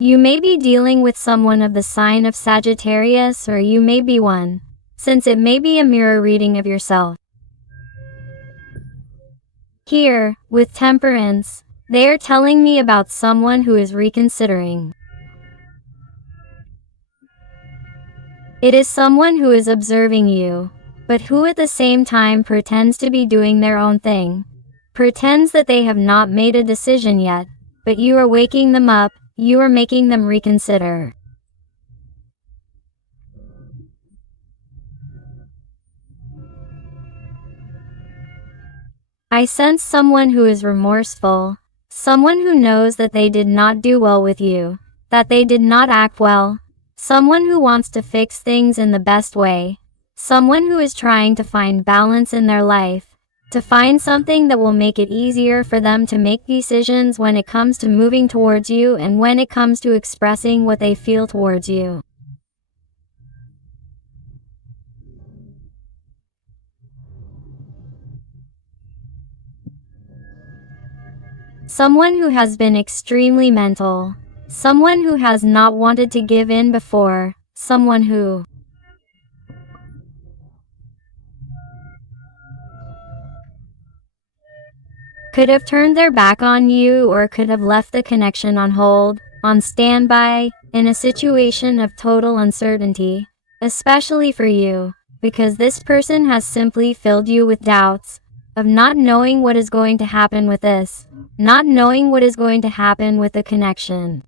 You may be dealing with someone of the sign of Sagittarius, or you may be one, since it may be a mirror reading of yourself. Here, with Temperance, they are telling me about someone who is reconsidering. It is someone who is observing you, but who at the same time pretends to be doing their own thing, pretends that they have not made a decision yet, but you are waking them up, you are making them reconsider. I sense someone who is remorseful, someone who knows that they did not do well with you, that they did not act well, someone who wants to fix things in the best way, someone who is trying to find balance in their life, to find something that will make it easier for them to make decisions when it comes to moving towards you and when it comes to expressing what they feel towards you. Someone who has been extremely mental, someone who has not wanted to give in before, someone who could have turned their back on you or could have left the connection on hold, on standby, in a situation of total uncertainty, especially for you, because this person has simply filled you with doubts, of not knowing what is going to happen with this, not knowing what is going to happen with the connection.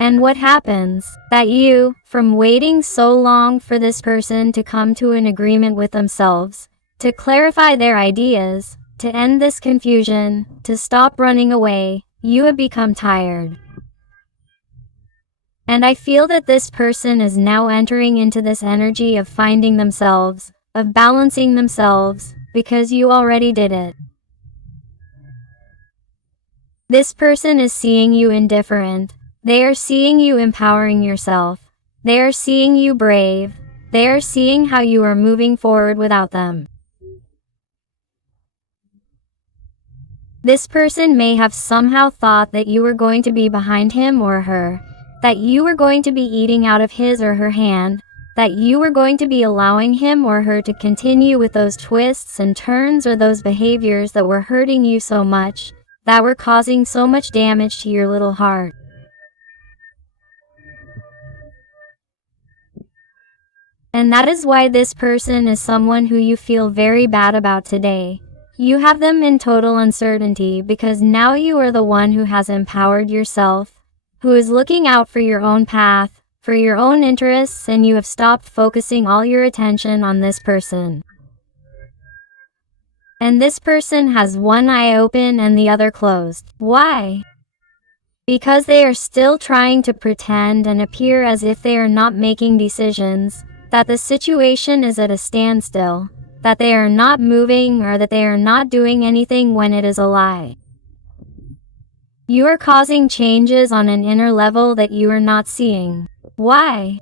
And what happens, that you, from waiting so long for this person to come to an agreement with themselves, to clarify their ideas, to end this confusion, to stop running away, you have become tired. And I feel that this person is now entering into this energy of finding themselves, of balancing themselves, because you already did it. This person is seeing you indifferent. They are seeing you empowering yourself. They are seeing you brave. They are seeing how you are moving forward without them. This person may have somehow thought that you were going to be behind him or her, that you were going to be eating out of his or her hand, that you were going to be allowing him or her to continue with those twists and turns or those behaviors that were hurting you so much, that were causing so much damage to your little heart. And that is why this person is someone who you feel very bad about today. You have them in total uncertainty because now you are the one who has empowered yourself, who is looking out for your own path, for your own interests, and you have stopped focusing all your attention on this person. And this person has one eye open and the other closed. Why? Because they are still trying to pretend and appear as if they are not making decisions, that the situation is at a standstill, that they are not moving or that they are not doing anything when it is a lie. You are causing changes on an inner level that you are not seeing. Why?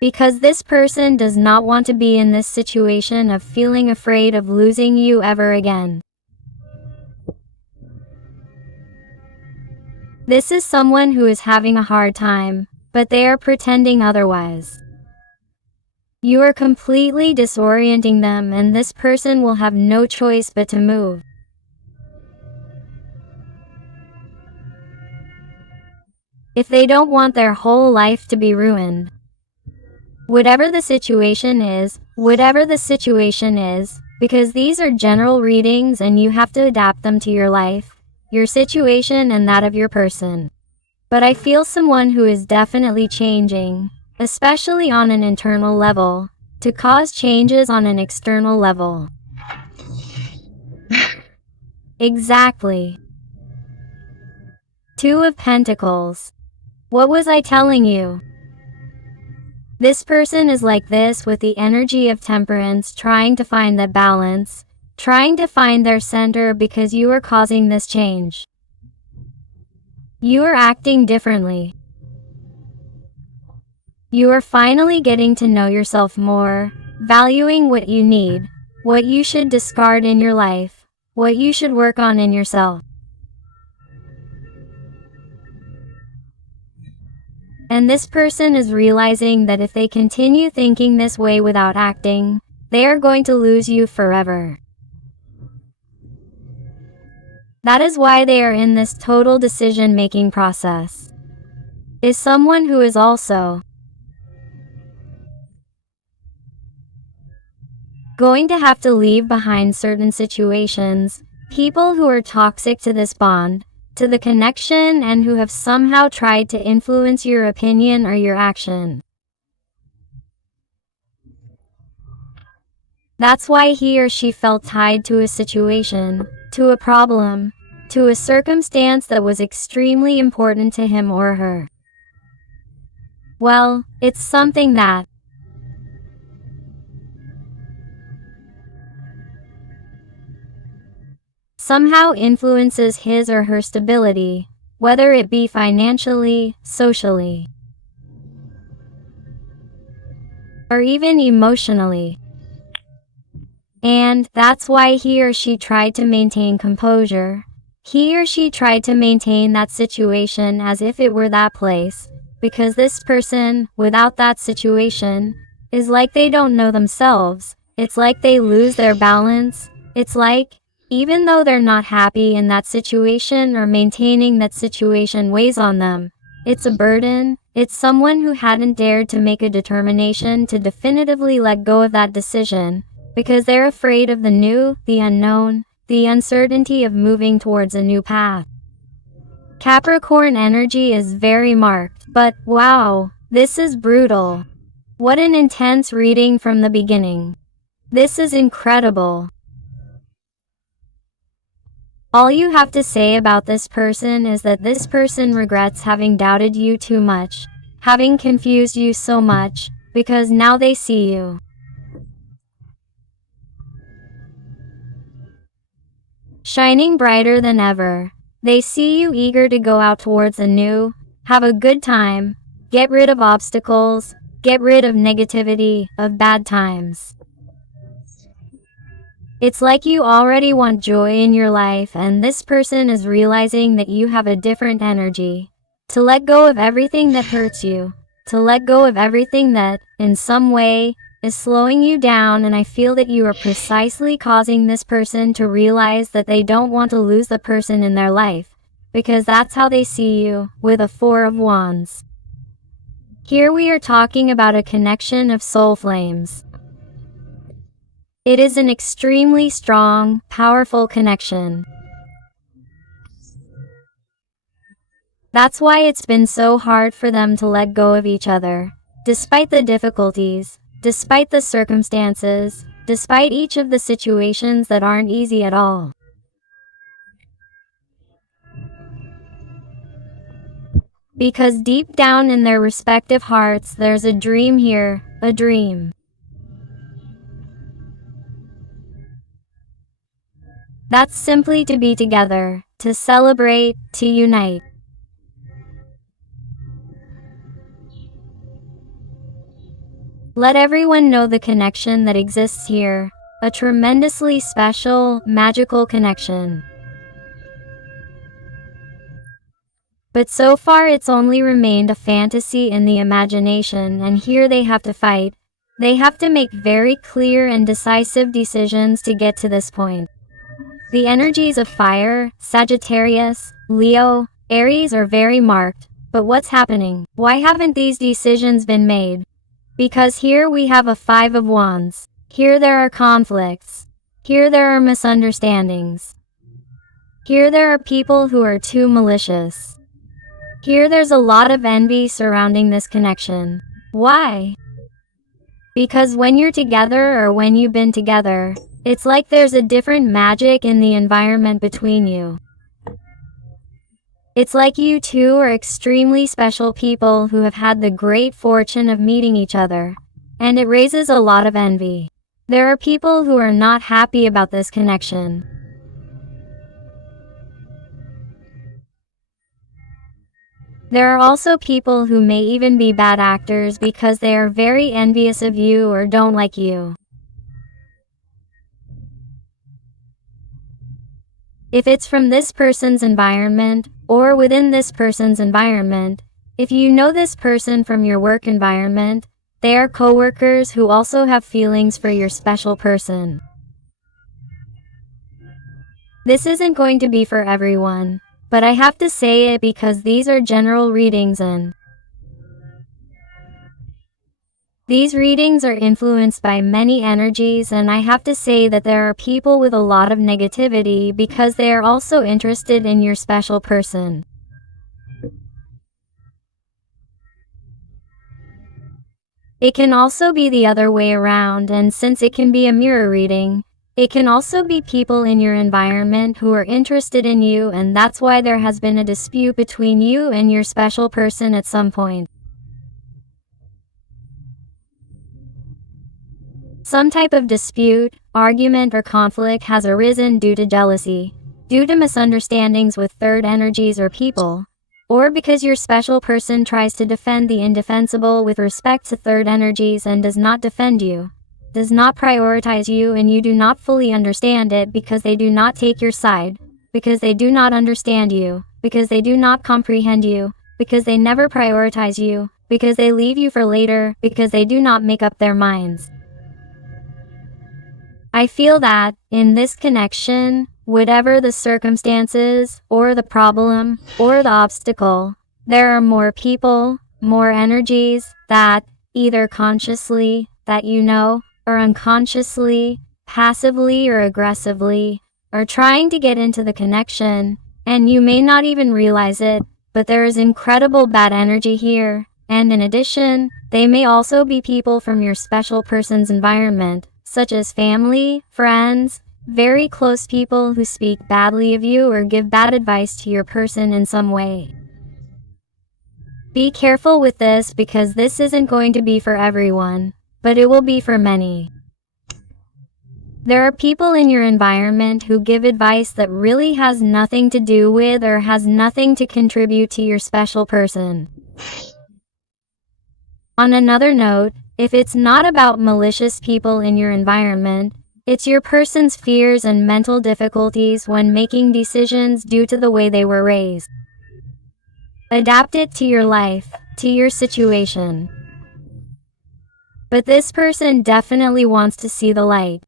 Because this person does not want to be in this situation of feeling afraid of losing you ever again. This is someone who is having a hard time, but they are pretending otherwise. You are completely disorienting them, and this person will have no choice but to move. If they don't want their whole life to be ruined. Whatever the situation is, because these are general readings and you have to adapt them to your life, your situation, and that of your person. But I feel someone who is definitely changing, especially on an internal level, to cause changes on an external level. Exactly. Two of Pentacles. What was I telling you? This person is like this with the energy of Temperance, trying to find that balance, trying to find their center because you are causing this change. You are acting differently. You are finally getting to know yourself more, valuing what you need, what you should discard in your life, what you should work on in yourself. And this person is realizing that if they continue thinking this way without acting, they are going to lose you forever. That is why they are in this total decision-making process. Is someone who is also going to have to leave behind certain situations, people who are toxic to this bond, to the connection, and who have somehow tried to influence your opinion or your action. That's why he or she felt tied to a situation, to a problem, to a circumstance that was extremely important to him or her. Well, it's something that somehow influences his or her stability, whether it be financially, socially, or even emotionally. And that's why he or she tried to maintain composure. He or she tried to maintain that situation as if it were that place, because this person, without that situation, is like they don't know themselves. It's like they lose their balance. It's like, even though they're not happy in that situation or maintaining that situation weighs on them, it's a burden. It's someone who hadn't dared to make a determination to definitively let go of that decision, because they're afraid of the new, the unknown, the uncertainty of moving towards a new path. Capricorn energy is very marked, but wow, this is brutal. What an intense reading from the beginning. This is incredible. All you have to say about this person is that this person regrets having doubted you too much, having confused you so much, because now they see you shining brighter than ever. They see you eager to go out towards a new, have a good time, get rid of obstacles, get rid of negativity, of bad times. It's like you already want joy in your life, and this person is realizing that you have a different energy. To let go of everything that hurts you, to let go of everything that, in some way, is slowing you down, and I feel that you are precisely causing this person to realize that they don't want to lose the person in their life, because that's how they see you, with a Four of Wands. Here we are talking about a connection of soul flames. It is an extremely strong, powerful connection. That's why it's been so hard for them to let go of each other, despite the difficulties, despite the circumstances, despite each of the situations that aren't easy at all. Because deep down in their respective hearts there's a dream here, a dream. That's simply to be together, to celebrate, to unite. Let everyone know the connection that exists here, a tremendously special, magical connection. But so far it's only remained a fantasy in the imagination, and here they have to fight. They have to make very clear and decisive decisions to get to this point. The energies of fire, Sagittarius, Leo, Aries are very marked, but what's happening? Why haven't these decisions been made? Because here we have a Five of Wands. Here there are conflicts. Here there are misunderstandings. Here there are people who are too malicious. Here there's a lot of envy surrounding this connection. Why? Because when you're together or when you've been together, it's like there's a different magic in the environment between you. It's like you two are extremely special people who have had the great fortune of meeting each other, and it raises a lot of envy. There are people who are not happy about this connection. There are also people who may even be bad actors because they are very envious of you or don't like you. If it's from this person's environment, or within this person's environment, If you know this person from your work environment, they are coworkers who also have feelings for your special person. This isn't going to be for everyone, but I have to say it because these are general readings and these readings are influenced by many energies, and I have to say that there are people with a lot of negativity because they are also interested in your special person. It can also be the other way around, and since it can be a mirror reading, it can also be people in your environment who are interested in you, and that's why there has been a dispute between you and your special person at some point. Some type of dispute, argument, or conflict has arisen due to jealousy, due to misunderstandings with third energies or people, or because your special person tries to defend the indefensible with respect to third energies and does not defend you, does not prioritize you, and you do not fully understand it because they do not take your side, because they do not understand you, because they do not comprehend you, because they never prioritize you, because they leave you for later, because they do not make up their minds. I feel that, in this connection, whatever the circumstances, or the problem, or the obstacle, there are more people, more energies, that, either consciously, that you know, or unconsciously, passively or aggressively, are trying to get into the connection, and you may not even realize it, but there is incredible bad energy here, and in addition, they may also be people from your special person's environment, such as family, friends, very close people who speak badly of you or give bad advice to your person in some way. Be careful with this because this isn't going to be for everyone, but it will be for many. There are people in your environment who give advice that really has nothing to do with or has nothing to contribute to your special person. On another note, if it's not about malicious people in your environment, it's your person's fears and mental difficulties when making decisions due to the way they were raised. Adapt it to your life, to your situation. But this person definitely wants to see the light.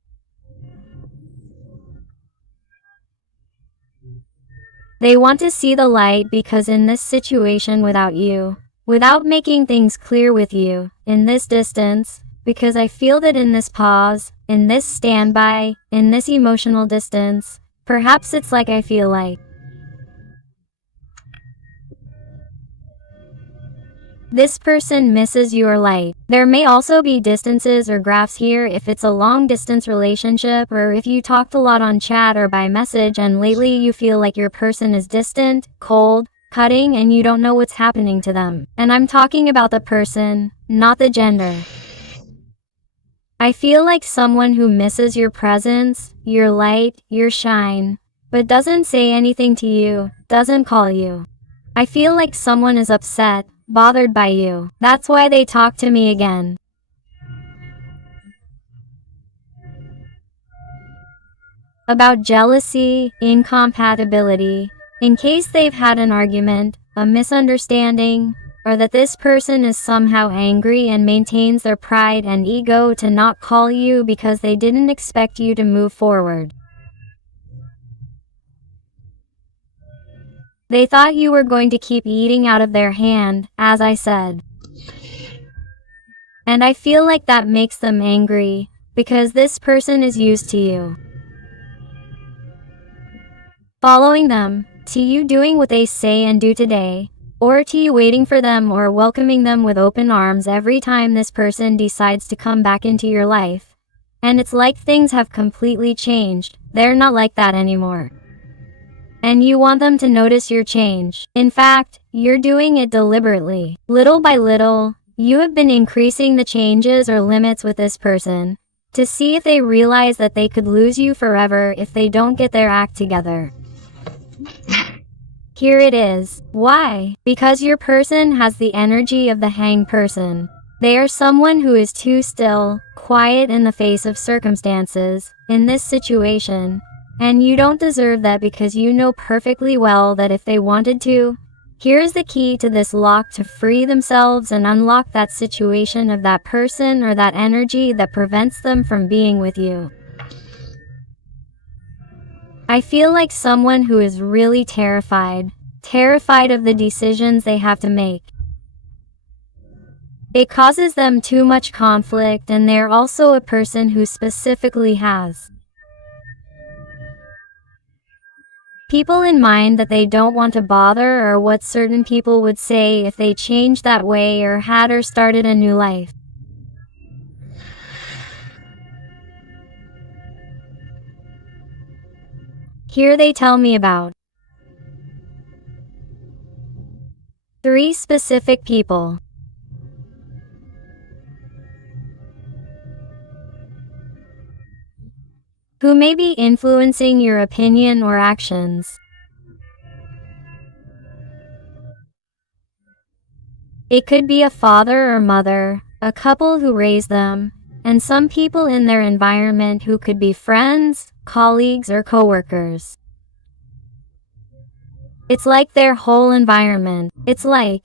They want to see the light because in this situation without you, without making things clear with you, in this distance, because I feel that in this pause, in this standby, in this emotional distance, perhaps it's like I feel like. This person misses your light. There may also be distances or graphs here if it's a long distance relationship or if you talked a lot on chat or by message and lately you feel like your person is distant, cold, cutting, and you don't know what's happening to them. And I'm talking about the person, not the gender. I feel like someone who misses your presence, your light, your shine, but doesn't say anything to you, doesn't call you. I feel like someone is upset, bothered by you. That's why they talk to me again. About jealousy, incompatibility, in case they've had an argument, a misunderstanding, or that this person is somehow angry and maintains their pride and ego to not call you because they didn't expect you to move forward. They thought you were going to keep eating out of their hand, as I said. And I feel like that makes them angry, because this person is used to you following them, to you doing what they say and do today, or to you waiting for them or welcoming them with open arms every time this person decides to come back into your life. And it's like things have completely changed. They're not like that anymore. And you want them to notice your change. In fact, you're doing it deliberately. Little by little, you have been increasing the changes or limits with this person, to see if they realize that they could lose you forever if they don't get their act together. Here it is. Why? Because your person has the energy of the hanged person. They are someone who is too still, quiet in the face of circumstances, in this situation, and you don't deserve that because you know perfectly well that if they wanted to, Here's the key to this lock to free themselves and unlock that situation of that person or that energy that prevents them from being with you. I feel like someone who is really terrified of the decisions they have to make. It causes them too much conflict, and they're also a person who specifically has people in mind that they don't want to bother, or what certain people would say if they changed that way or had or started a new life. Here they tell me about 3 specific people who may be influencing your opinion or actions. It could be a father or mother, a couple who raised them, and some people in their environment who could be friends, colleagues, or coworkers. It's like their whole environment. It's like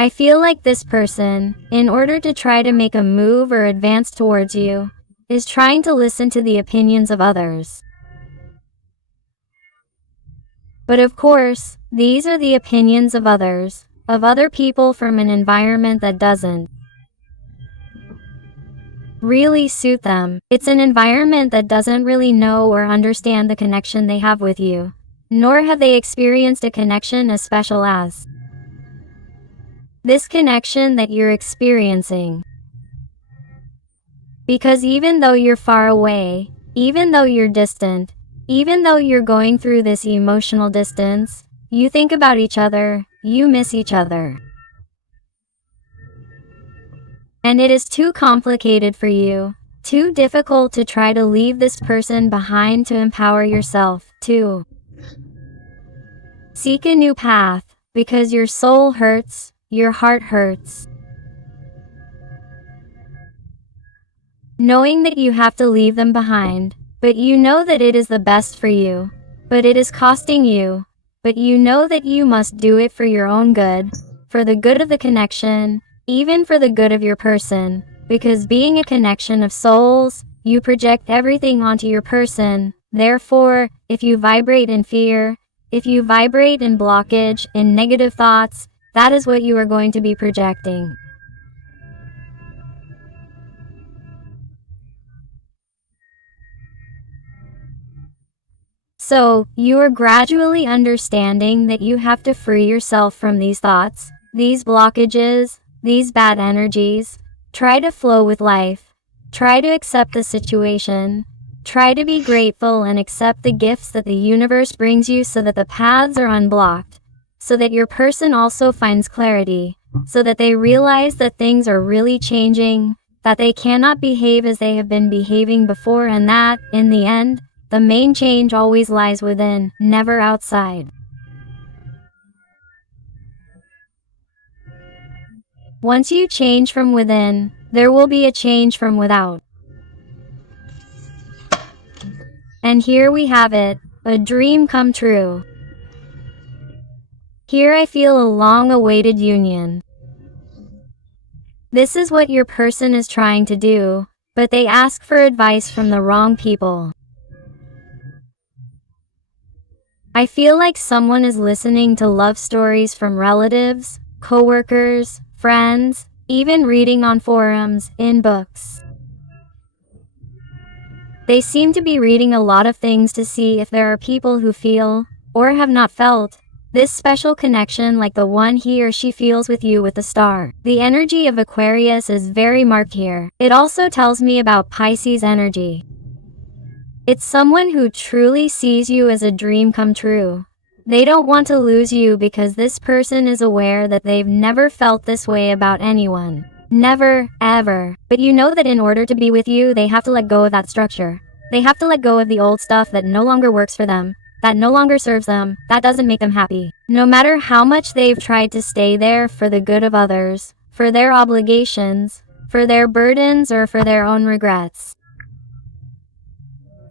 I feel like this person, in order to try to make a move or advance towards you, is trying to listen to the opinions of others. But of course, these are the opinions of others, of other people from an environment that doesn't really suit them. It's an environment that doesn't really know or understand the connection they have with you, nor have they experienced a connection as special as this connection that you're experiencing. Because even though you're far away, even though you're distant, even though you're going through this emotional distance, you think about each other, you miss each other. And it is too complicated for you, too difficult to try to leave this person behind to empower yourself, to seek a new path, because your soul hurts, your heart hurts. Knowing that you have to leave them behind, but you know that it is the best for you, but it is costing you, but you know that you must do it for your own good, for the good of the connection, even for the good of your person, because being a connection of souls, you project everything onto your person. Therefore, if you vibrate in fear, if you vibrate in blockage, in negative thoughts, that is what you are going to be projecting. So, you are gradually understanding that you have to free yourself from these thoughts, these blockages, these bad energies. Try to flow with life. Try to accept the situation. Try to be grateful and accept the gifts that the universe brings you, so that the paths are unblocked, so that your person also finds clarity, so that they realize that things are really changing, that they cannot behave as they have been behaving before, and that, in the end, the main change always lies within, never outside. Once you change from within, there will be a change from without. And here we have it, a dream come true. Here I feel a long-awaited union. This is what your person is trying to do, but they ask for advice from the wrong people. I feel like someone is listening to love stories from relatives, coworkers, friends, even reading on forums, in books. They seem to be reading a lot of things to see if there are people who feel, or have not felt, this special connection like the one he or she feels with you with the star. The energy of Aquarius is very marked here. It also tells me about Pisces energy. It's someone who truly sees you as a dream come true. They don't want to lose you, because this person is aware that they've never felt this way about anyone. Never, ever. But you know that in order to be with you, they have to let go of that structure. They have to let go of the old stuff that no longer works for them, that no longer serves them, that doesn't make them happy. No matter how much they've tried to stay there for the good of others, for their obligations, for their burdens, or for their own regrets.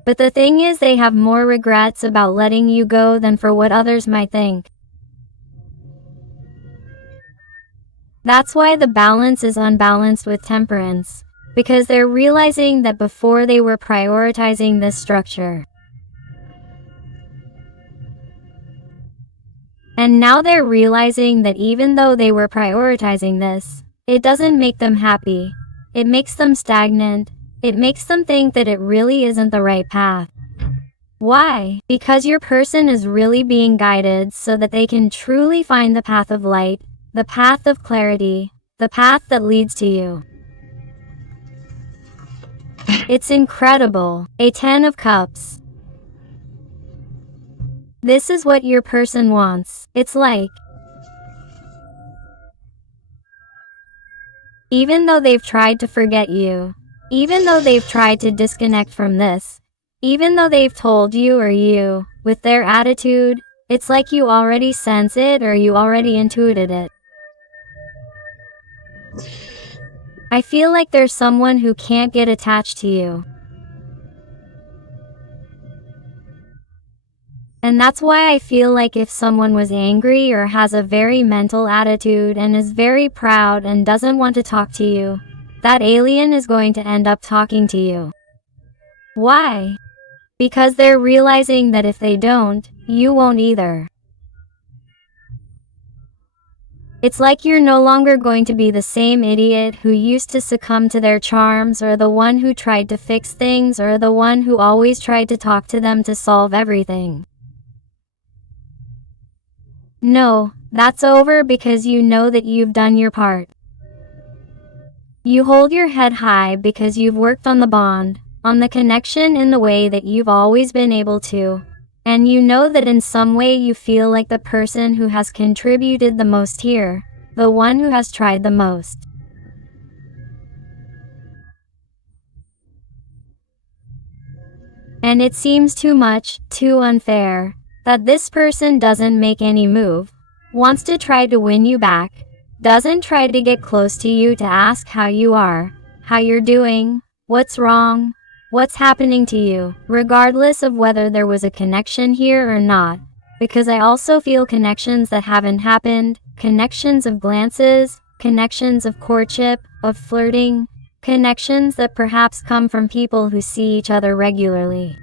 But the thing is, they have more regrets about letting you go than for what others might think. That's why the balance is unbalanced with temperance, because they're realizing that before they were prioritizing this structure. And now they're realizing that even though they were prioritizing this, it doesn't make them happy. It makes them stagnant. It makes them think that it really isn't the right path. Why? Because your person is really being guided so that they can truly find the path of light, the path of clarity, the path that leads to you. It's incredible. A 10 of Cups. This is what your person wants. It's like, even though they've tried to forget you, even though they've tried to disconnect from this, even though they've told you or you, with their attitude, it's like you already sense it or you already intuited it. I feel like there's someone who can't get attached to you. And that's why I feel like if someone was angry or has a very mental attitude and is very proud and doesn't want to talk to you, that alien is going to end up talking to you. Why? Because they're realizing that if they don't, you won't either. It's like you're no longer going to be the same idiot who used to succumb to their charms, or the one who tried to fix things, or the one who always tried to talk to them to solve everything. No, that's over, because you know that you've done your part. You hold your head high because you've worked on the bond, on the connection in the way that you've always been able to, and you know that in some way you feel like the person who has contributed the most here, the one who has tried the most. And it seems too much, too unfair, that this person doesn't make any move, wants to try to win you back, doesn't try to get close to you to ask how you are, how you're doing, what's wrong, what's happening to you, regardless of whether there was a connection here or not, because I also feel connections that haven't happened, connections of glances, connections of courtship, of flirting, connections that perhaps come from people who see each other regularly.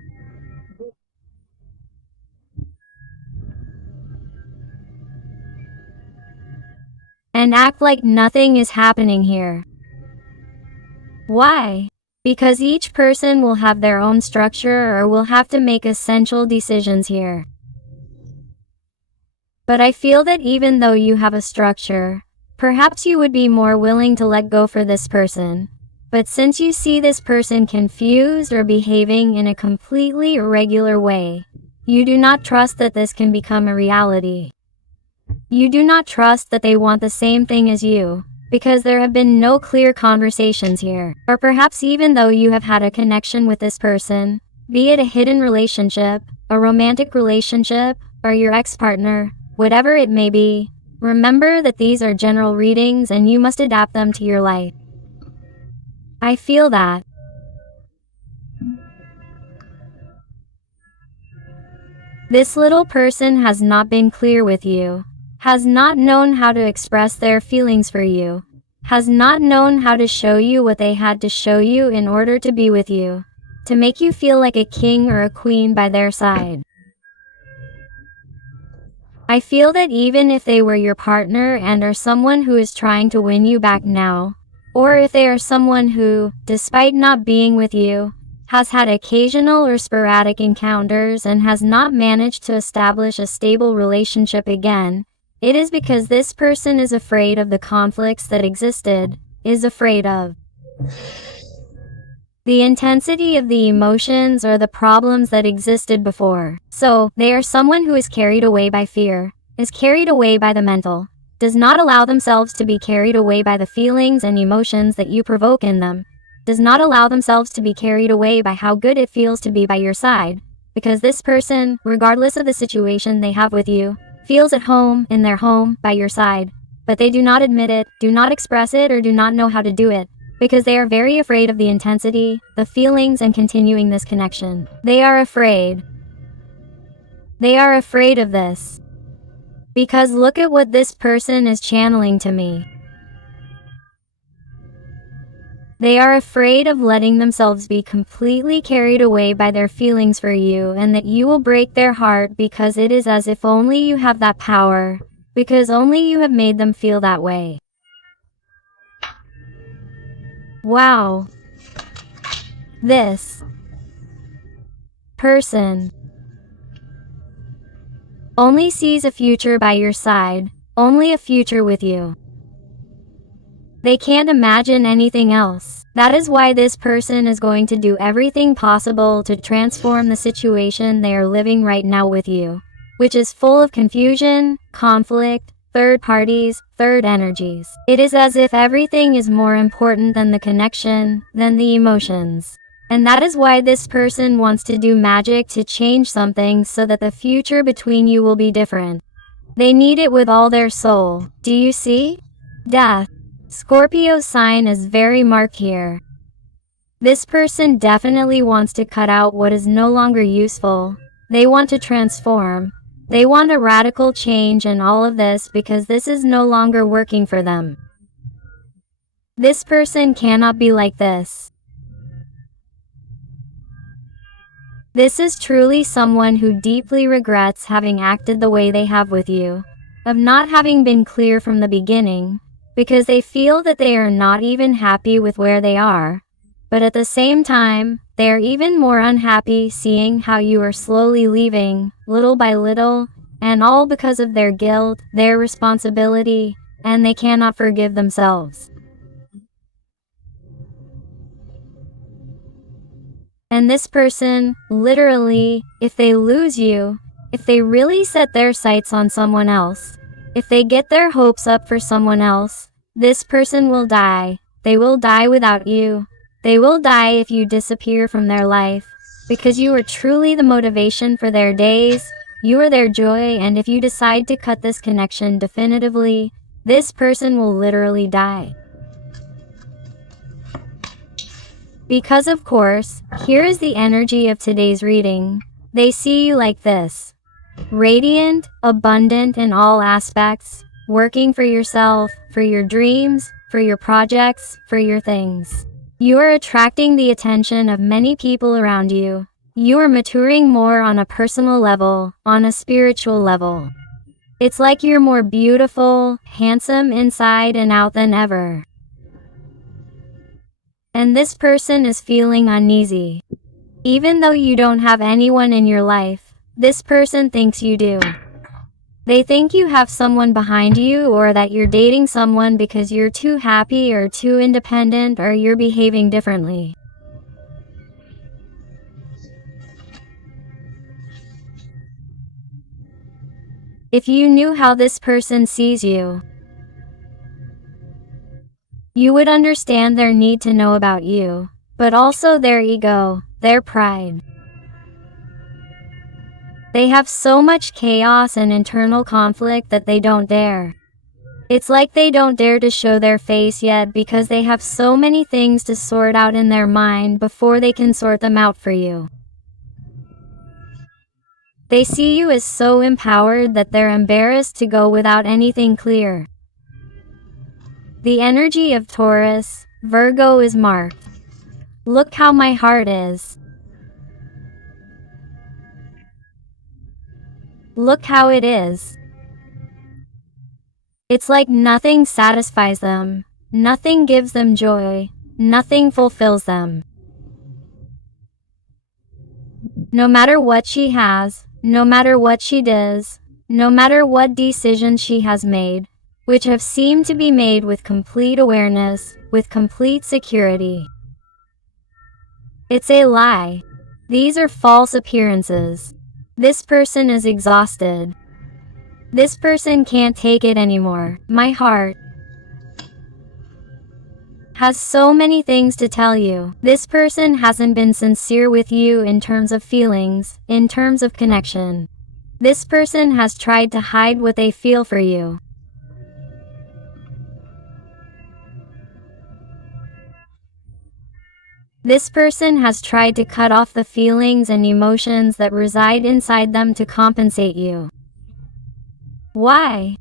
And act like nothing is happening here. Why? Because each person will have their own structure or will have to make essential decisions here. But I feel that even though you have a structure, perhaps you would be more willing to let go for this person. But since you see this person confused or behaving in a completely irregular way, you do not trust that this can become a reality. You do not trust that they want the same thing as you, because there have been no clear conversations here. Or perhaps even though you have had a connection with this person, be it a hidden relationship, a romantic relationship, or your ex-partner, whatever it may be, remember that these are general readings and you must adapt them to your life. I feel that. This little person has not been clear with you, has not known how to express their feelings for you, has not known how to show you what they had to show you in order to be with you, to make you feel like a king or a queen by their side. I feel that even if they were your partner and are someone who is trying to win you back now, or if they are someone who, despite not being with you, has had occasional or sporadic encounters and has not managed to establish a stable relationship again, it is because this person is afraid of the conflicts that existed, is afraid of the intensity of the emotions or the problems that existed before. So, they are someone who is carried away by fear, is carried away by the mental, does not allow themselves to be carried away by the feelings and emotions that you provoke in them, does not allow themselves to be carried away by how good it feels to be by your side, because this person, regardless of the situation they have with you, feels at home in their home by your side, but they do not admit it, do not express it, or do not know how to do it, because they are very afraid of the intensity, the feelings, and continuing this connection. They are afraid. They are afraid of this. Because look at what this person is channeling to me. They are afraid of letting themselves be completely carried away by their feelings for you, and that you will break their heart, because it is as if only you have that power, because only you have made them feel that way. Wow. This person only sees a future by your side, only a future with you. They can't imagine anything else. That is why this person is going to do everything possible to transform the situation they are living right now with you, which is full of confusion, conflict, third parties, third energies. It is as if everything is more important than the connection, than the emotions. And that is why this person wants to do magic to change something so that the future between you will be different. They need it with all their soul. Do you see? Death. Scorpio's sign is very marked here. This person definitely wants to cut out what is no longer useful. They want to transform. They want a radical change in all of this because this is no longer working for them. This person cannot be like this. This is truly someone who deeply regrets having acted the way they have with you, of not having been clear from the beginning, because they feel that they are not even happy with where they are, but at the same time, they are even more unhappy seeing how you are slowly leaving, little by little, and all because of their guilt, their responsibility, and they cannot forgive themselves. And this person, literally, if they lose you, if they really set their sights on someone else, if they get their hopes up for someone else, this person will die. They will die without you. They will die if you disappear from their life, because you are truly the motivation for their days, you are their joy, and if you decide to cut this connection definitively, this person will literally die. Because of course, here is the energy of today's reading. They see you like this. Radiant, abundant in all aspects, working for yourself, for your dreams, for your projects, for your things. You are attracting the attention of many people around you. You are maturing more on a personal level, on a spiritual level. It's like you're more beautiful, handsome inside and out than ever. And this person is feeling uneasy. Even though you don't have anyone in your life, this person thinks you do. They think you have someone behind you, or that you're dating someone because you're too happy or too independent, or you're behaving differently. If you knew how this person sees you, you would understand their need to know about you, but also their ego, their pride. They have so much chaos and internal conflict that they don't dare. It's like they don't dare to show their face yet because they have so many things to sort out in their mind before they can sort them out for you. They see you as so empowered that they're embarrassed to go without anything clear. The energy of Taurus, Virgo is marked. Look how my heart is. Look how it is. It's like nothing satisfies them, nothing gives them joy, nothing fulfills them. No matter what she has, no matter what she does, no matter what decisions she has made, which have seemed to be made with complete awareness, with complete security. It's a lie. These are false appearances. This person is exhausted. This person can't take it anymore. My heart has so many things to tell you. This person hasn't been sincere with you in terms of feelings, in terms of connection. This person has tried to hide what they feel for you. This person has tried to cut off the feelings and emotions that reside inside them to compensate you. Why?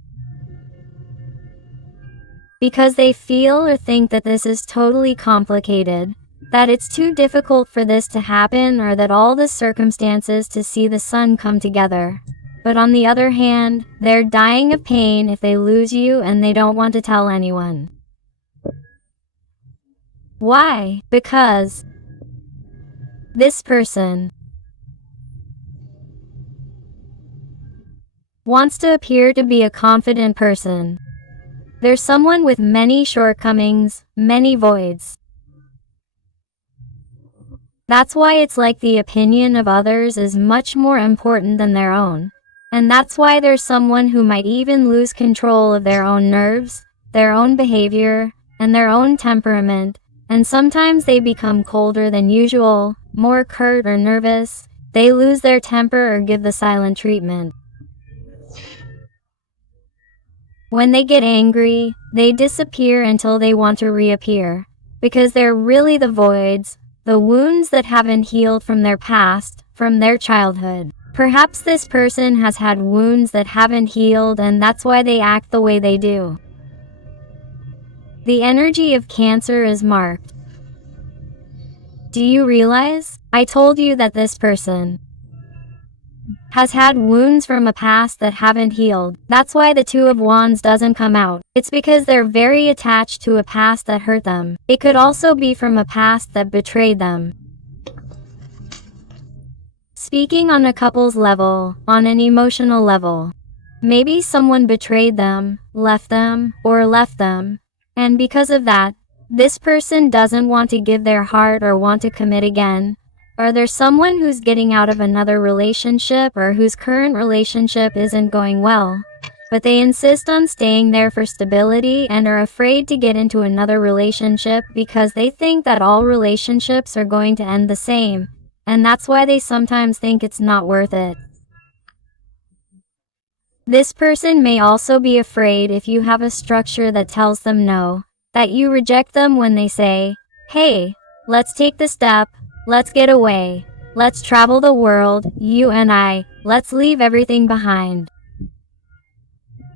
Because they feel or think that this is totally complicated, that it's too difficult for this to happen, or that all the circumstances to see the sun come together. But on the other hand, they're dying of pain if they lose you and they don't want to tell anyone. Why? Because this person wants to appear to be a confident person. They're someone with many shortcomings, many voids. That's why it's like the opinion of others is much more important than their own. And that's why there's someone who might even lose control of their own nerves, their own behavior, and their own temperament. And sometimes they become colder than usual, more curt or nervous. They lose their temper or give the silent treatment. When they get angry, they disappear until they want to reappear, because they're really the voids, the wounds that haven't healed from their past, from their childhood. Perhaps this person has had wounds that haven't healed, and that's why they act the way they do. The energy of Cancer is marked. Do you realize? I told you that this person has had wounds from a past that haven't healed. That's why the Two of Wands doesn't come out. It's because they're very attached to a past that hurt them. It could also be from a past that betrayed them. Speaking on a couple's level, on an emotional level, maybe someone betrayed them, or left them, and because of that, this person doesn't want to give their heart or want to commit again. Or there's someone who's getting out of another relationship or whose current relationship isn't going well, but they insist on staying there for stability and are afraid to get into another relationship because they think that all relationships are going to end the same, and that's why they sometimes think it's not worth it. This person may also be afraid if you have a structure that tells them no, that you reject them when they say, "Hey, let's take the step. Let's get away. Let's travel the world, you and I. Let's leave everything behind."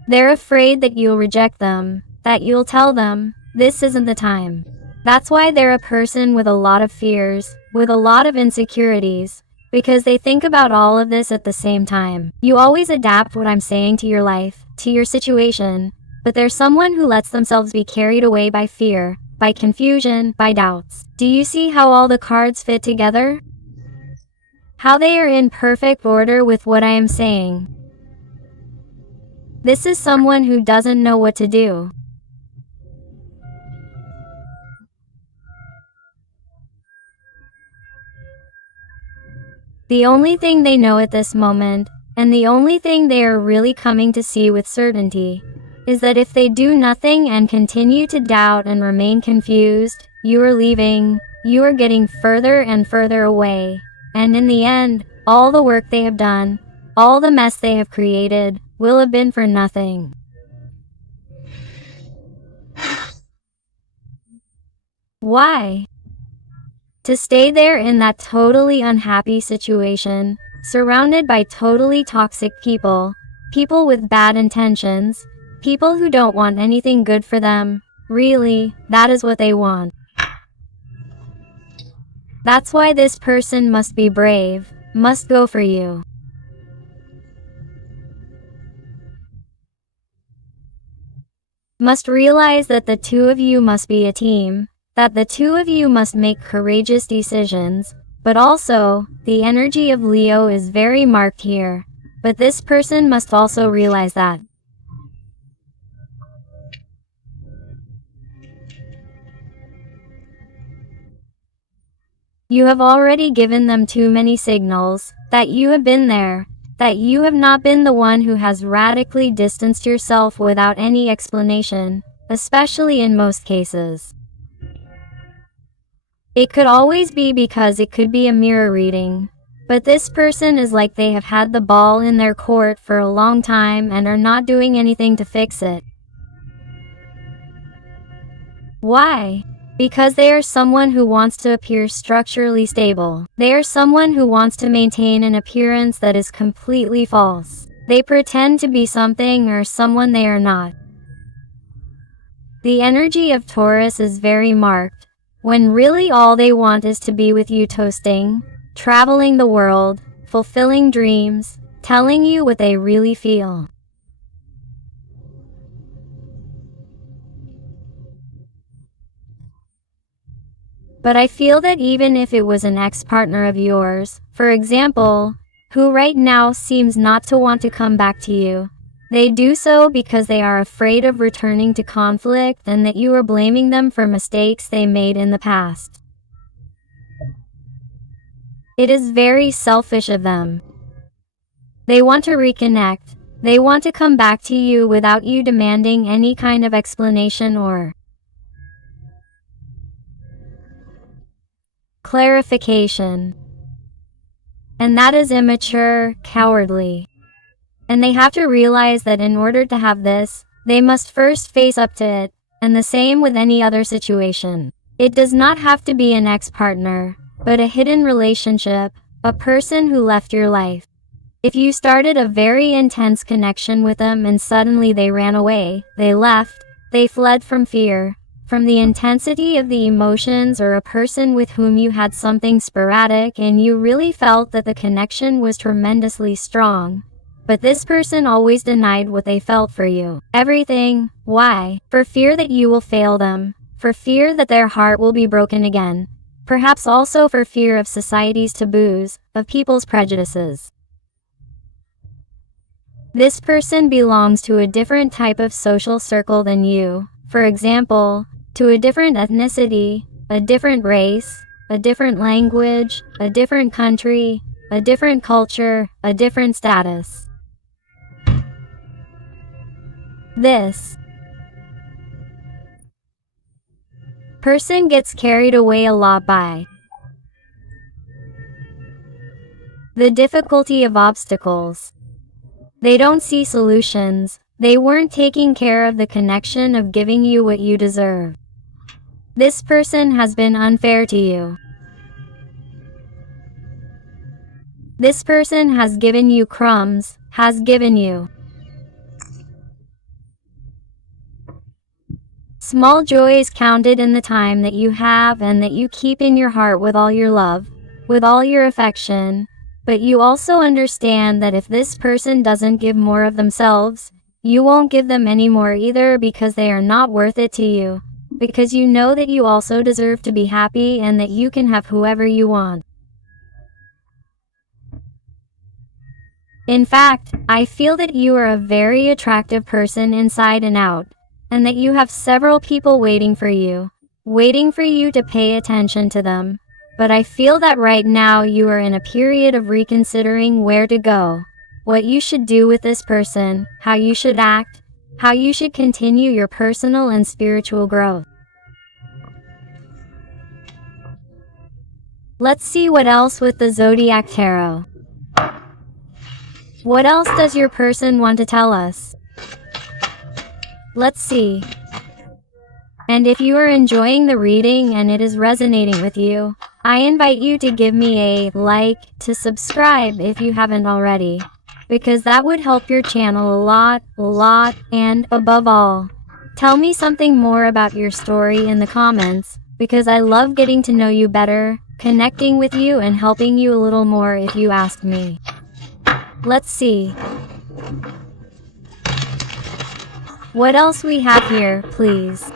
They're afraid that you'll reject them, that you'll tell them, this isn't the time. That's why they're a person with a lot of fears, with a lot of insecurities, because they think about all of this at the same time. You always adapt what I'm saying to your life, to your situation, but there's someone who lets themselves be carried away by fear, by confusion, by doubts. Do you see how all the cards fit together? How they are in perfect order with what I am saying. This is someone who doesn't know what to do. The only thing they know at this moment, and the only thing they are really coming to see with certainty, is that if they do nothing and continue to doubt and remain confused, you are leaving, you are getting further and further away, and in the end, all the work they have done, all the mess they have created, will have been for nothing. Why? To stay there in that totally unhappy situation, surrounded by totally toxic people, people with bad intentions, people who don't want anything good for them. Really, that is what they want. That's why this person must be brave, must go for you. Must realize that the two of you must be a team, that the two of you must make courageous decisions, but also, the energy of Leo is very marked here, but this person must also realize that. You have already given them too many signals, that you have been there, that you have not been the one who has radically distanced yourself without any explanation, especially in most cases. It could always be because it could be a mirror reading, but this person is like they have had the ball in their court for a long time and are not doing anything to fix it. Why? Because they are someone who wants to appear structurally stable. They are someone who wants to maintain an appearance that is completely false. They pretend to be something or someone they are not. The energy of Taurus is very marked, when really all they want is to be with you, toasting, traveling the world, fulfilling dreams, telling you what they really feel. But I feel that even if it was an ex-partner of yours, for example, who right now seems not to want to come back to you, they do so because they are afraid of returning to conflict and that you are blaming them for mistakes they made in the past. It is very selfish of them. They want to reconnect. They want to come back to you without you demanding any kind of explanation or clarification. And that is immature, cowardly. And they have to realize that in order to have this, they must first face up to it, and the same with any other situation. It does not have to be an ex-partner, but a hidden relationship, a person who left your life. If you started a very intense connection with them and suddenly they ran away, they left, they fled from fear, from the intensity of the emotions, or a person with whom you had something sporadic and you really felt that the connection was tremendously strong. But this person always denied what they felt for you. Everything. Why? For fear that you will fail them. For fear that their heart will be broken again. Perhaps also for fear of society's taboos, of people's prejudices. This person belongs to a different type of social circle than you. For example, to a different ethnicity, a different race, a different language, a different country, a different culture, a different status. This person gets carried away a lot by the difficulty of obstacles. They don't see solutions. They weren't taking care of the connection of giving you what you deserve. This person has been unfair to you. This person has given you crumbs, has given you small joys counted in the time that you have and that you keep in your heart with all your love, with all your affection. But you also understand that if this person doesn't give more of themselves, you won't give them any more either, because they are not worth it to you. Because you know that you also deserve to be happy and that you can have whoever you want. In fact, I feel that you are a very attractive person inside and out, and that you have several people waiting for you to pay attention to them. But I feel that right now you are in a period of reconsidering where to go, what you should do with this person, how you should act, how you should continue your personal and spiritual growth. Let's see what else with the Zodiac Tarot. What else does your person want to tell us? Let's see. And if you are enjoying the reading and it is resonating with you, I invite you to give me a like, to subscribe if you haven't already, because that would help your channel a lot, and above all, tell me something more about your story in the comments, because I love getting to know you better, connecting with you and helping you a little more if you ask me. Let's see. What else we have here, please?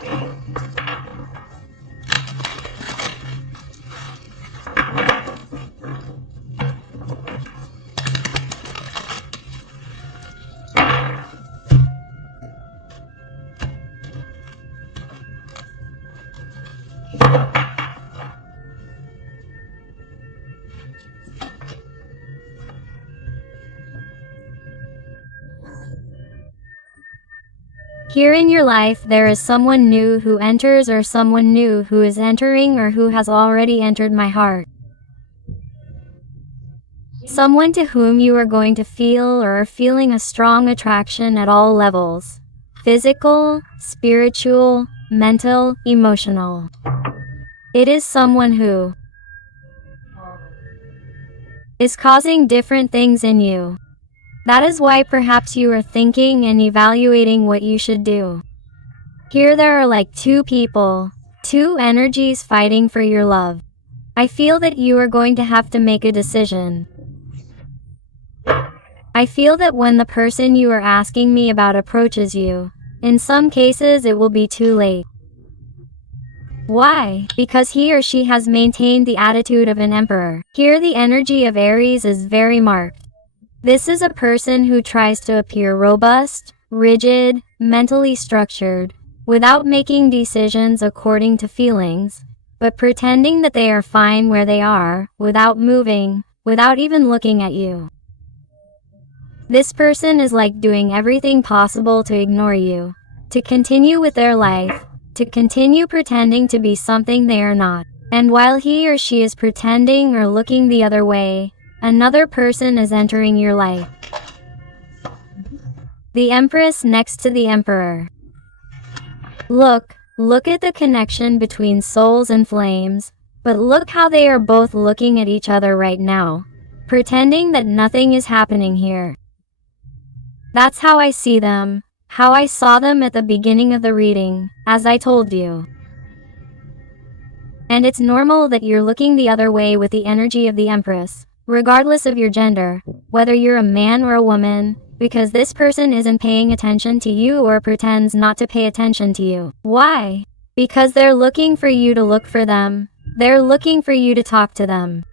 Here in your life there is someone new who enters, or someone new who is entering, or who has already entered my heart. Someone to whom you are going to feel or are feeling a strong attraction at all levels. Physical, spiritual, mental, emotional. It is someone who is causing different things in you. That is why perhaps you are thinking and evaluating what you should do. Here there are like two people, two energies fighting for your love. I feel that you are going to have to make a decision. I feel that when the person you are asking me about approaches you, in some cases it will be too late. Why? Because he or she has maintained the attitude of an emperor. Here the energy of Aries is very marked. This is a person who tries to appear robust, rigid, mentally structured, without making decisions according to feelings, but pretending that they are fine where they are, without moving, without even looking at you. This person is like doing everything possible to ignore you, to continue with their life, to continue pretending to be something they are not. And while he or she is pretending or looking the other way, another person is entering your life. The Empress next to the Emperor. Look at the connection between souls and flames, but look how they are both looking at each other right now, pretending that nothing is happening here. That's how I see them, how I saw them at the beginning of the reading, as I told you. And it's normal that you're looking the other way with the energy of the Empress, regardless of your gender, whether you're a man or a woman, because this person isn't paying attention to you or pretends not to pay attention to you. Why? Because they're looking for you to look for them. They're looking for you to talk to them.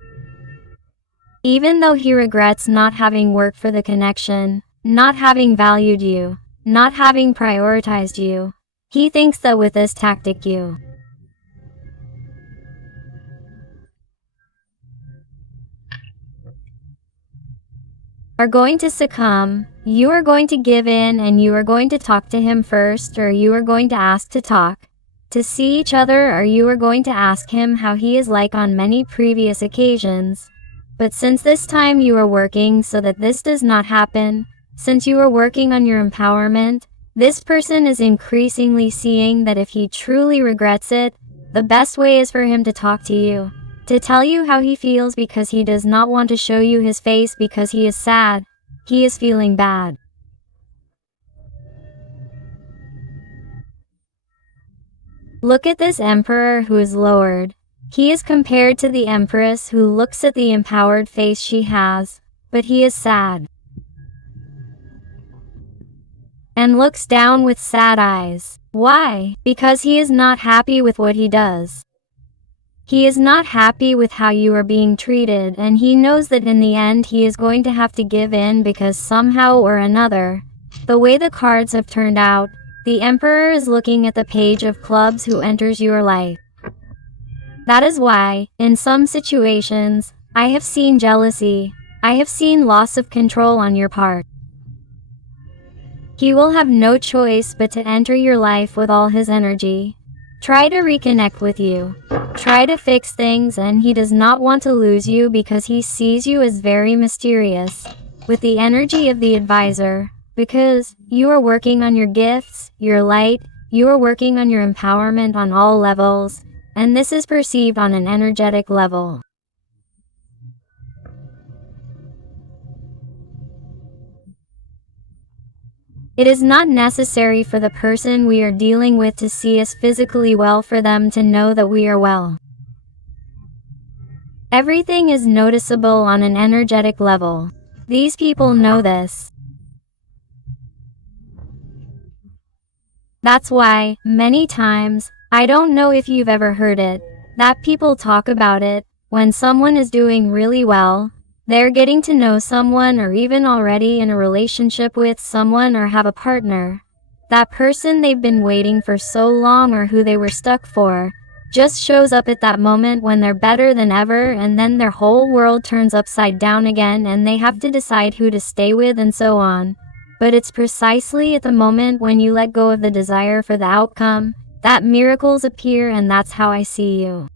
Even though he regrets not having worked for the connection, not having valued you, not having prioritized you, he thinks that with this tactic you are going to succumb, you are going to give in, and you are going to talk to him first, or you are going to ask to talk, to see each other, or you are going to ask him how he is like on many previous occasions. But since this time you are working so that this does not happen, since you are working on your empowerment, this person is increasingly seeing that if he truly regrets it, the best way is for him to talk to you, to tell you how he feels, because he does not want to show you his face because he is sad, he is feeling bad. Look at this Emperor who is lowered. He is compared to the Empress who looks at the empowered face she has, but he is sad. And looks down with sad eyes. Why? Because he is not happy with what he does. He is not happy with how you are being treated, and he knows that in the end he is going to have to give in, because somehow or another, the way the cards have turned out, the Emperor is looking at the Page of Clubs who enters your life. That is why, in some situations, I have seen jealousy, I have seen loss of control on your part. He will have no choice but to enter your life with all his energy. Try to reconnect with you. Try to fix things, and he does not want to lose you because he sees you as very mysterious, with the energy of the advisor, because you are working on your gifts, your light, you are working on your empowerment on all levels, and this is perceived on an energetic level. It is not necessary for the person we are dealing with to see us physically well for them to know that we are well. Everything is noticeable on an energetic level. These people know this. That's why, many times, I don't know if you've ever heard it, that people talk about it, when someone is doing really well, they're getting to know someone, or even already in a relationship with someone or have a partner. That person they've been waiting for so long, or who they were stuck for, just shows up at that moment when they're better than ever, and then their whole world turns upside down again and they have to decide who to stay with and so on. But it's precisely at the moment when you let go of the desire for the outcome, that miracles appear, and that's how I see you.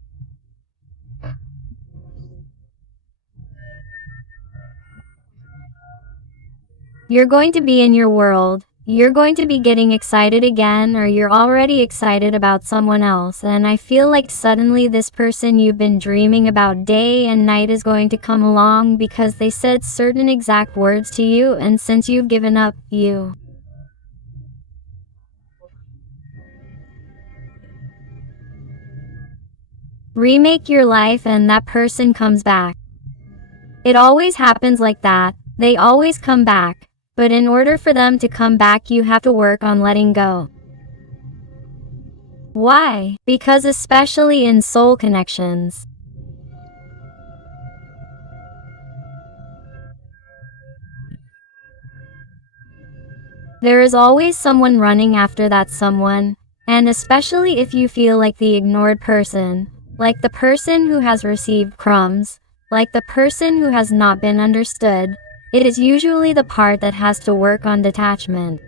You're going to be in your world, you're going to be getting excited again, or you're already excited about someone else, and I feel like suddenly this person you've been dreaming about day and night is going to come along because they said certain exact words to you, and since you've given up, you remake your life and that person comes back. It always happens like that. They always come back. But in order for them to come back, you have to work on letting go. Why? Because especially in soul connections, there is always someone running after that someone, and especially if you feel like the ignored person, like the person who has received crumbs, like the person who has not been understood, it is usually the part that has to work on detachment.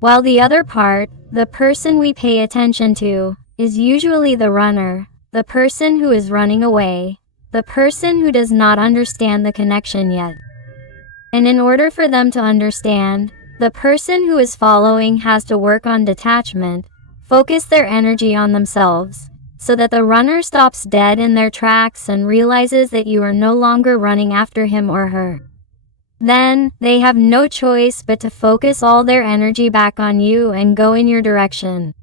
While the other part, the person we pay attention to, is usually the runner, the person who is running away, the person who does not understand the connection yet. And in order for them to understand, the person who is following has to work on detachment, focus their energy on themselves, so that the runner stops dead in their tracks and realizes that you are no longer running after him or her. Then, they have no choice but to focus all their energy back on you and go in your direction.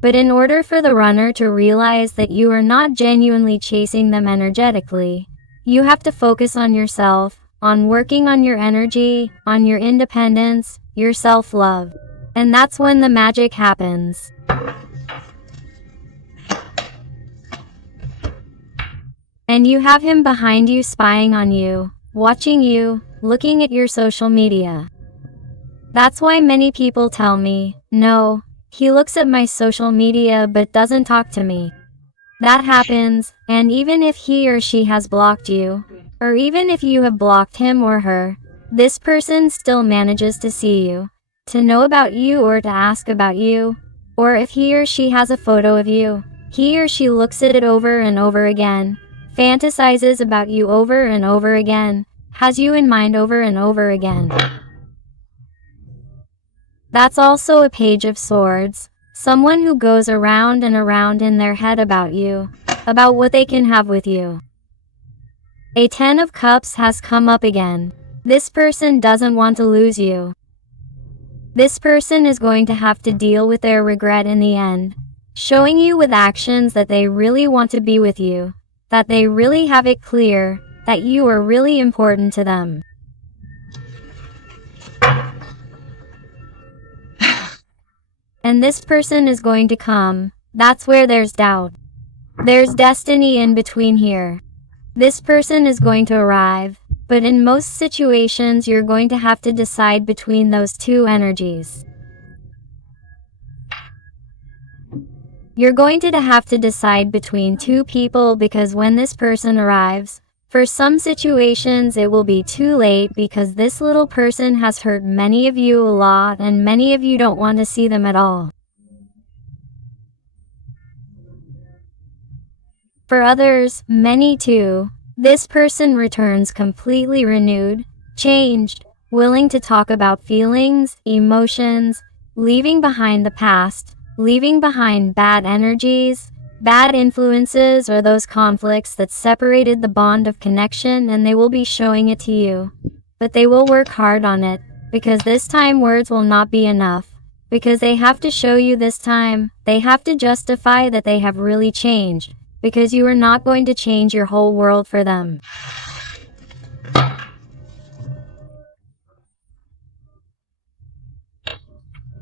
But in order for the runner to realize that you are not genuinely chasing them energetically, you have to focus on yourself, on working on your energy, on your independence, your self-love. And that's when the magic happens. And you have him behind you, spying on you, watching you, looking at your social media. That's why many people tell me, no, he looks at my social media but doesn't talk to me. That happens, and even if he or she has blocked you, or even if you have blocked him or her, this person still manages to see you, to know about you or to ask about you, or if he or she has a photo of you, he or she looks at it over and over again, fantasizes about you over and over again, has you in mind over and over again. That's also a Page of Swords, someone who goes around and around in their head about you, about what they can have with you. A 10 of Cups has come up again. This person doesn't want to lose you. This person is going to have to deal with their regret in the end, showing you with actions that they really want to be with you, that they really have it clear, that you are really important to them. And this person is going to come. That's where there's doubt. There's destiny in between here. This person is going to arrive, but in most situations you're going to have to decide between those two energies. You're going to have to decide between two people, because when this person arrives, for some situations it will be too late, because this little person has hurt many of you a lot and many of you don't want to see them at all. For others, many too, this person returns completely renewed, changed, willing to talk about feelings, emotions, leaving behind the past, leaving behind bad energies, bad influences, or those conflicts that separated the bond of connection, and they will be showing it to you. But they will work hard on it, because this time words will not be enough, because they have to show you this time, they have to justify that they have really changed, because you are not going to change your whole world for them.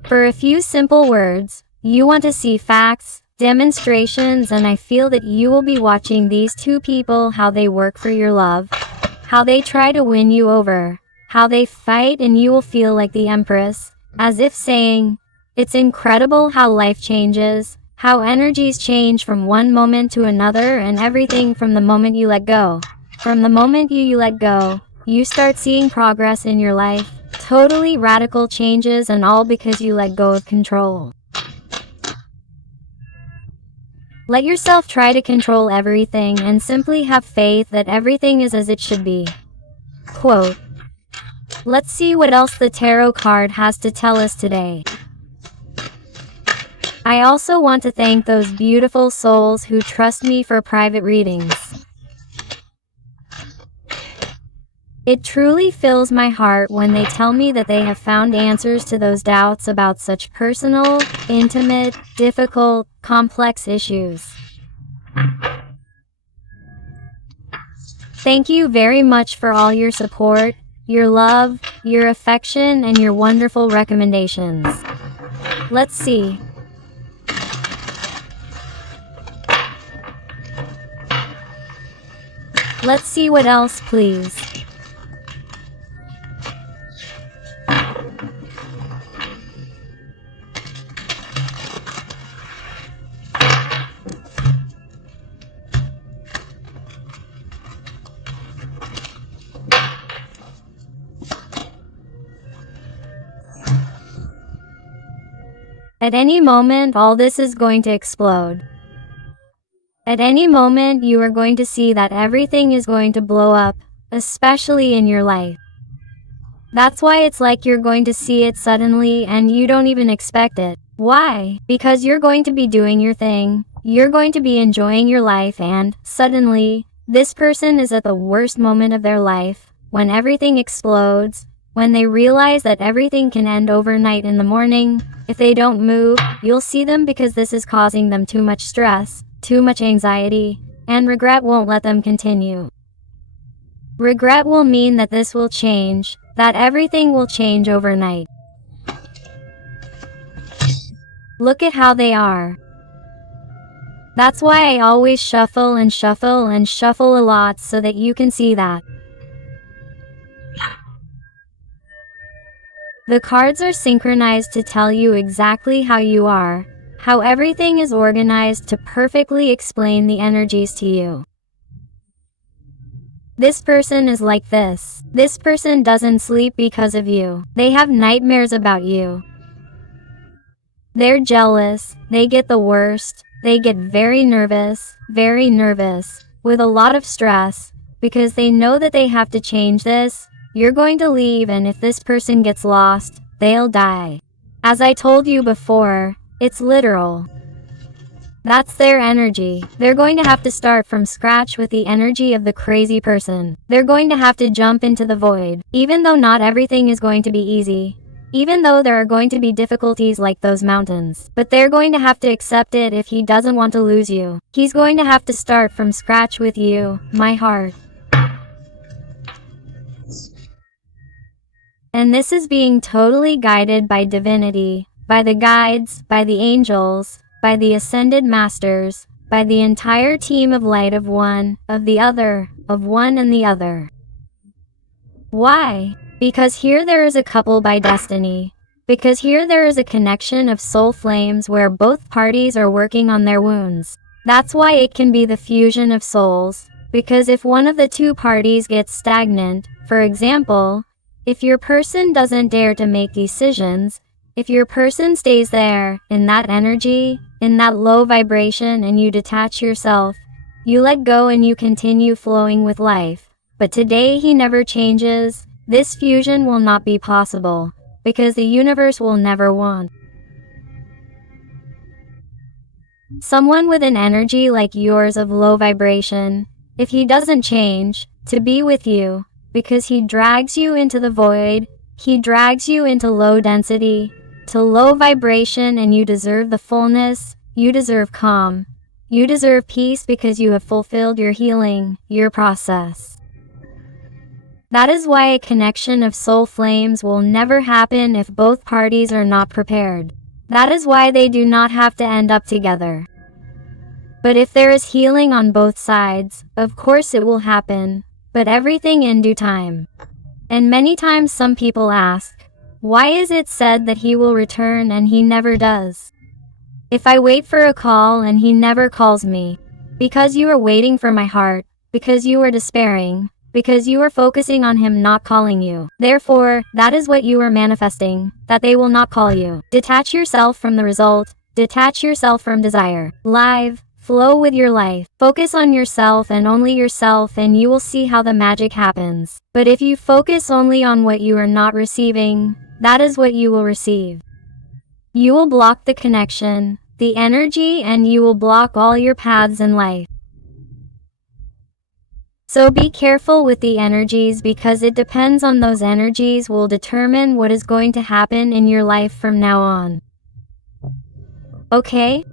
For a few simple words, you want to see facts, demonstrations, and I feel that you will be watching these two people, how they work for your love, how they try to win you over, how they fight, and you will feel like the Empress, as if saying, it's incredible how life changes, how energies change from one moment to another, and everything from the moment you let go. From the moment you let go, you start seeing progress in your life, totally radical changes, and all because you let go of control. Let yourself try to control everything and simply have faith that everything is as it should be. Quote. Let's see what else the tarot card has to tell us today. I also want to thank those beautiful souls who trust me for private readings. It truly fills my heart when they tell me that they have found answers to those doubts about such personal, intimate, difficult, complex issues. Thank you very much for all your support, your love, your affection, and your wonderful recommendations. Let's see. Let's see what else, please. At any moment, all this is going to explode. At any moment, you are going to see that everything is going to blow up, especially in your life. That's why it's like you're going to see it suddenly and you don't even expect it. Why? Because you're going to be doing your thing, you're going to be enjoying your life, and suddenly, this person is at the worst moment of their life, when everything explodes, when they realize that everything can end overnight in the morning. If they don't move, you'll see them because this is causing them too much stress, too much anxiety, and regret won't let them continue. Regret will mean that this will change, that everything will change overnight. Look at how they are. That's why I always shuffle and shuffle and shuffle a lot so that you can see that. The cards are synchronized to tell you exactly how you are, how everything is organized to perfectly explain the energies to you. This person is like this. This person doesn't sleep because of you. They have nightmares about you. They're jealous. They get the worst. They get very nervous, with a lot of stress, because they know that they have to change this. You're going to leave, and if this person gets lost, they'll die. As I told you before, it's literal. That's their energy. They're going to have to start from scratch with the energy of the crazy person. They're going to have to jump into the void. Even though not everything is going to be easy. Even though there are going to be difficulties like those mountains. But they're going to have to accept it if he doesn't want to lose you. He's going to have to start from scratch with you, my heart. And this is being totally guided by divinity, by the guides, by the angels, by the ascended masters, by the entire team of light of one, of the other, of one and the other. Why? Because here there is a couple by destiny. Because here there is a connection of soul flames where both parties are working on their wounds. That's why it can be the fusion of souls. Because if one of the two parties gets stagnant, for example, if your person doesn't dare to make decisions, if your person stays there, in that energy, in that low vibration, and you detach yourself, you let go and you continue flowing with life. But today he never changes, this fusion will not be possible, because the universe will never want someone with an energy like yours of low vibration, if he doesn't change, to be with you, because he drags you into the void, he drags you into low density, to low vibration, and you deserve the fullness, you deserve calm, you deserve peace because you have fulfilled your healing, your process. That is why a connection of soul flames will never happen if both parties are not prepared. That is why they do not have to end up together. But if there is healing on both sides, of course it will happen, but everything in due time. And many times some people ask, why is it said that he will return and he never does? If I wait for a call and he never calls me, because you are waiting for my heart, because you are despairing, because you are focusing on him not calling you. Therefore, that is what you are manifesting, that they will not call you. Detach yourself from the result, detach yourself from desire. Live, Flow with your life. Focus on yourself and only yourself, and you will see how the magic happens. But if you focus only on what you are not receiving, that is what you will receive. You will block the connection, the energy, and you will block all your paths in life. So be careful with the energies, because it depends on those energies will determine what is going to happen in your life from now on. Okay?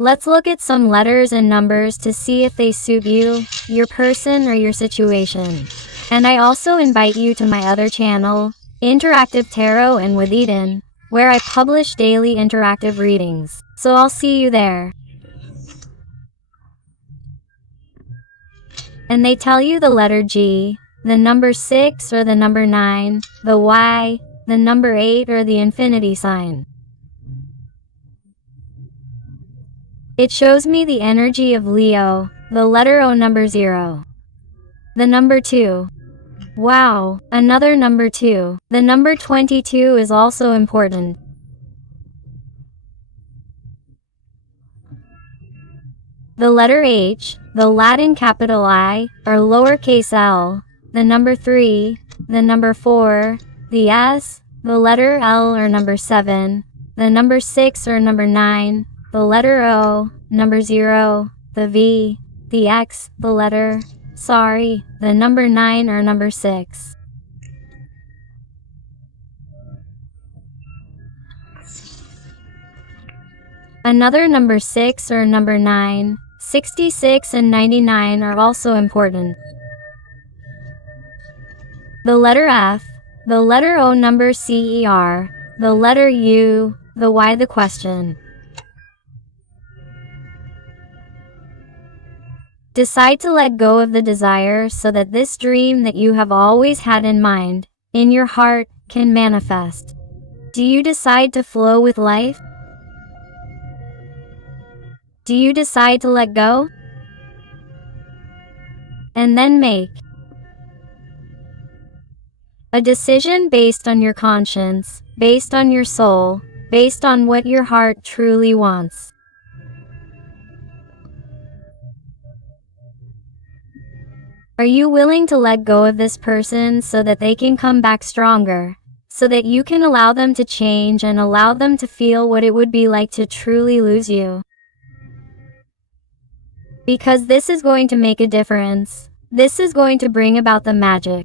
Let's look at some letters and numbers to see if they suit you, your person, or your situation. And I also invite you to my other channel, Interactive Tarot and with Eden, where I publish daily interactive readings. So I'll see you there. And they tell you the letter G, the number 6 or the number 9, the Y, the number 8 or the infinity sign. It shows me the energy of Leo, the letter O, number 0. The number 2. Wow, another number 2. The number 22 is also important. The letter H, the Latin capital I, or lowercase l, the number 3, the number 4, the S, the letter L or number 7, the number 6 or number 9, the letter O, number 0, the V, the X, the letter, the number 9 or number 6. Another number 6 or number 9, 66 and 99 are also important. The letter F, the letter O, number CER, the letter U, the Y, the question. Decide to let go of the desire so that this dream that you have always had in mind, in your heart, can manifest. Do you decide to flow with life? Do you decide to let go? And then make a decision based on your conscience, based on your soul, based on what your heart truly wants. Are you willing to let go of this person so that they can come back stronger, so that you can allow them to change and allow them to feel what it would be like to truly lose you? Because this is going to make a difference. This is going to bring about the magic.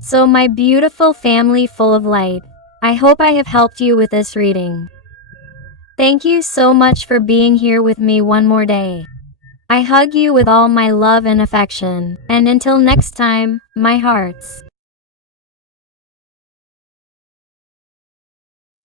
So my beautiful family full of light, I hope I have helped you with this reading. Thank you so much for being here with me one more day. I hug you with all my love and affection, and until next time, my hearts.